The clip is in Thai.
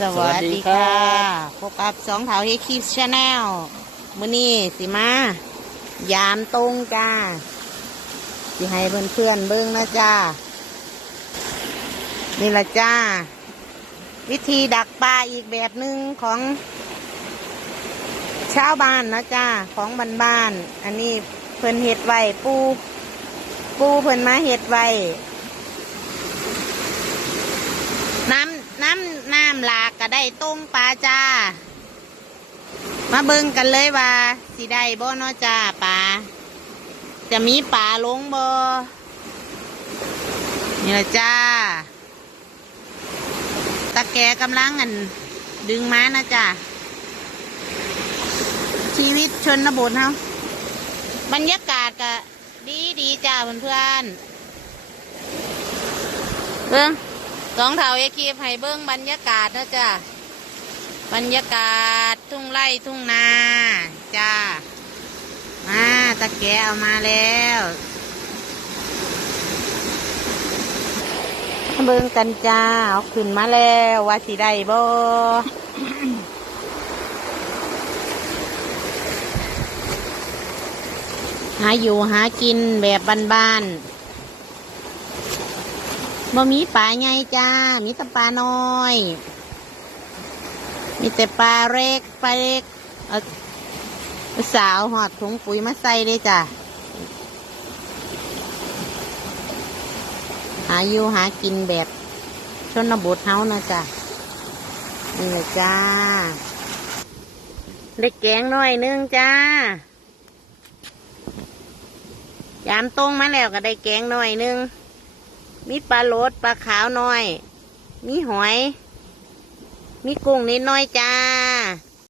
สวัสดีค่ะสวัสดีครับพบกับสองเถาเฮคิสชาแนลมื้อนี้สิมา ยามตรงจ้าสิให้เพื่อนๆเบิ่งนะจ้า นี่ละจ้า วิธีดักปลาอีกแบบหนึ่งของชาวบ้านนะจ้า ของบ้านๆอันนี้เพิ่นเห็ดไว้ปู ปูเพิ่นมาเห็ดไว้ น้ำน้ำน้ำหลา ก็ได้ต้งปลาจ้า มาเบิ่งกันเลยว่าสิได้บ่เนาะจ้าปลาจะมีปลาลงบ่นี่ละจ้า ตะแกกำลังอัน ดึงม้านะจ้าชีวิตชนบทเฮาบรรยากาศก็ดีดีจ้าเพื่อนๆเบิ่ง สองเถาเอคีบให้เบิ้งบรรยากาศนะจ้ะบรรยากาศทุ่งไร่ทุ่งนาจ้ามาตะแกเอามาแล้วเบิ้งกันจ้าเอาขึ้นมาแล้วว่าสิได้บ่หาอยู่หากินแบบบ้านๆ บ่มีปลาไงจ้า มีแต่ปลาน้อย มีแต่ปลาเล็ก ปลาเล็กเอาสาวหอดถุงปุ๋ยมาใส่เลยจ้าหาอยู่หากินแบบชนบทเฮานะจ้านี่เลยจ้า ได้แกงหน่อยนึงจ้า ยามตรงมาแล้วก็ได้แกงหน่อยนึง มีปลาโลดปลาขาวน้อย มีหอย มีกุ้งนิดน้อยจ้า